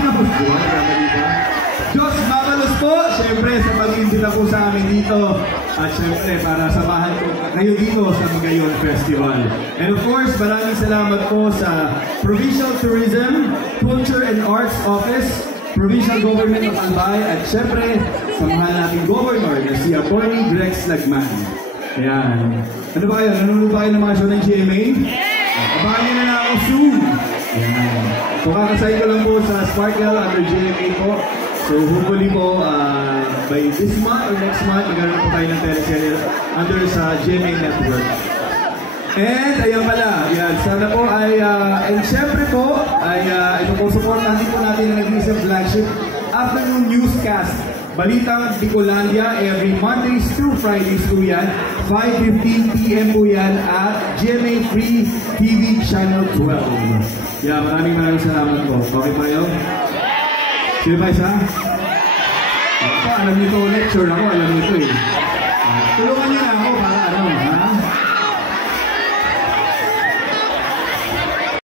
Manos. Diyos Mamalos po, syempre sa pag-imbita po sa amin dito. At syempre para samahan ko kayo dito sa Magayon Festival. And of course, maraming salamat po sa Provincial Tourism, Culture and Arts Office, Provincial Government of Albay, at syempre sa mahal nating Governor na si Atty. Grex Lagman. Ayan. Ano ba kayo? Nanonood ba kayo ng mga show ng GMA? Abangan nyo na ako soon! Ayan. So kakasay ko lang po sa Sparkle under GMA po. So hopefully po, by this month or next month, magkaroon po tayo ng teleserye under sa GMA Network. And ayan pala, yan, sana po ay, and syempre po, ay ito po, supportahan din po natin na nag-isang flagship afternoon newscast. Balitang Bicolandia, every Mondays through Fridays po yan, 5:15 PM po yan at GMA Free TV Channel 12. Yeah, maraming salamat po. Okay pa yun? Sino ba isa? Alam niyo ito, lecture ako, alam niyo ito eh. Tulungan